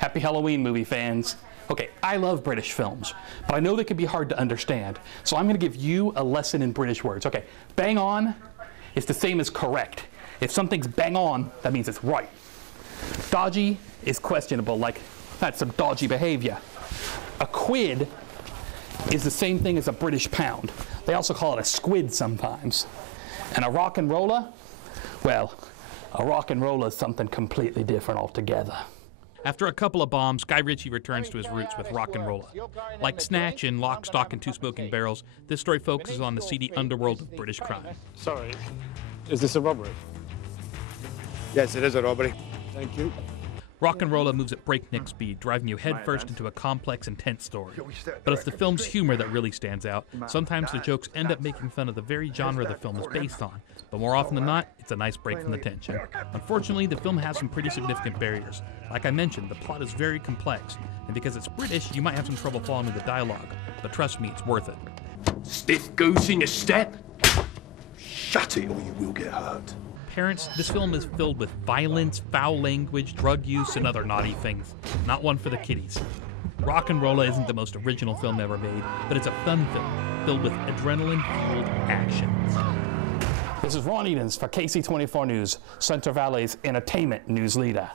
Happy Halloween, movie fans. Okay, I love British films, but I know they can be hard to understand, so I'm going to give you a lesson in British words. Okay, bang on is the same as correct. If something's bang on, that means it's right. Dodgy is questionable, like that's some dodgy behavior. A quid is the same thing as a British pound. They also call it a squid sometimes. And a RockNRolla, well, a RockNRolla is something completely different altogether. After a couple of bombs, Guy Ritchie returns to his roots with RockNRolla. Like Snatch and Lock, Stock, and Two Smoking Barrels, this story focuses on the seedy underworld of British crime. Sorry, is this a robbery? Yes, it is a robbery. Thank you. RockNRolla moves at breakneck speed, driving you headfirst into a complex and tense story. But it's the film's humor that really stands out. Sometimes the jokes end up making fun of the very genre the film is based on, but more often than not, it's a nice break from the tension. Unfortunately, the film has some pretty significant barriers. Like I mentioned, the plot is very complex, and because it's British, you might have some trouble following the dialogue, but trust me, it's worth it. Stiff goose in your step? Shut it or you will get hurt. Parents, this film is filled with violence, foul language, drug use, and other naughty things. Not one for the kiddies. RockNRolla isn't the most original film ever made, but it's a fun film, filled with adrenaline-fueled action. This is Ron Edens for KC24 News, Central Valley's entertainment news leader.